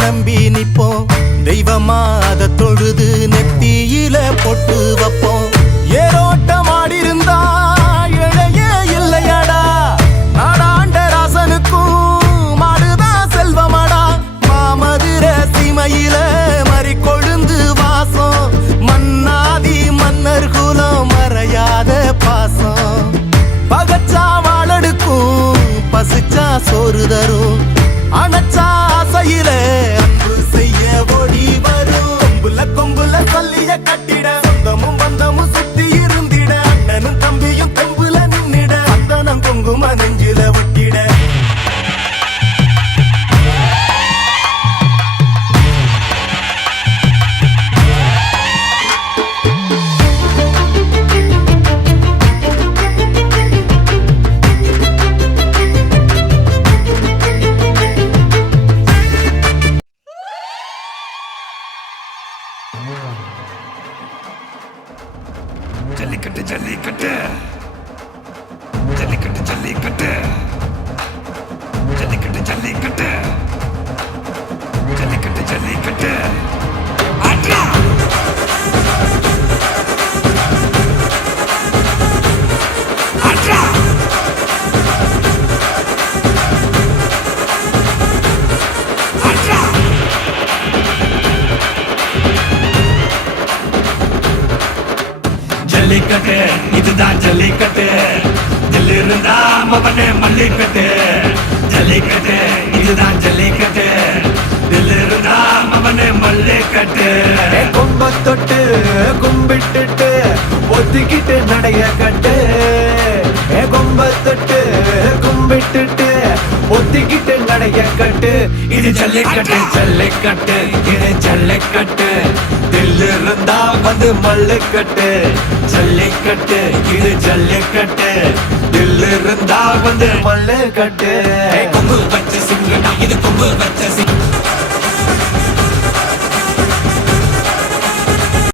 நம்பி நிப்போம் தெய்வமா அத தொழுது நெத்தியில பொட்டு வைப்போம் ஏரோட்டமாடி இருந்தா இழையே இல்லையடா நாடாண்ட ராசனுக்கும் மாடுதான் செல்வமடா மாமதுர சீமையில மறி கொழுந்து வாசம் மன்னாதி மன்னர் குலம் மறையாத பாசம் பகச்சா வாழடுக்கும் பசிச்சா சோறு தரும் அணைச்சா ஆசையில அன்பு செய்ய ஓடி வரும் கொம்புல சொல்லிய கட்டிட சொந்தமும் பந்தமும் சுத்தி இருந்திட அண்ணனும் தம்பியும் கொம்புல நின்னிட அந்தனம் குங்கும நெஞ்சில ஒட்டிட ஜல்லிக்கட்டு ஜல்லிக்கட்டு ஜல்லிக்கட்டு ஜல்லிக்கட்டு ஜல்லிக்கட்டு ஜல்லிக்கட்டு ஜல்லிக்கட்டு ஜல்லிக்கட்டு ஆட்ரா ஆட்ரா ஆட்ரா ஜல்லிக்கட்டு இதுதான் ஜல்லிக்கட்டு தில்லு இருந்தா மவனே மல்லிக்கட்டு ஜல்லிக்கட்டு இதுதான் ஜல்லிக்கட்டு தில்லு இருந்தா மவனே மல்லிக்கட்டு கொம்ப தொட்டு கும்பிட்டுட்டு ஒத்திக்கிட்டு நடைய கட்டு கொம்ப தொட்டு கும்பிட்டுட்டு ஒத்திக்கிட்டு நடைய கட்டு இது ஜல்லிக்கட்டு ஜல்லிக்கட்டு இது ஜல்லிக்கட்டு தில்லு இருந்தா வந்து மல்லுக்கட்டு ஜல்லிக்கட்டு இது ஜல்லிக்கட்டு தில்லு இருந்தா வந்து மல்லுக்கட்டு கொம்பு வச்ச சிங்கடா இது கொம்பு வச்ச சிங்க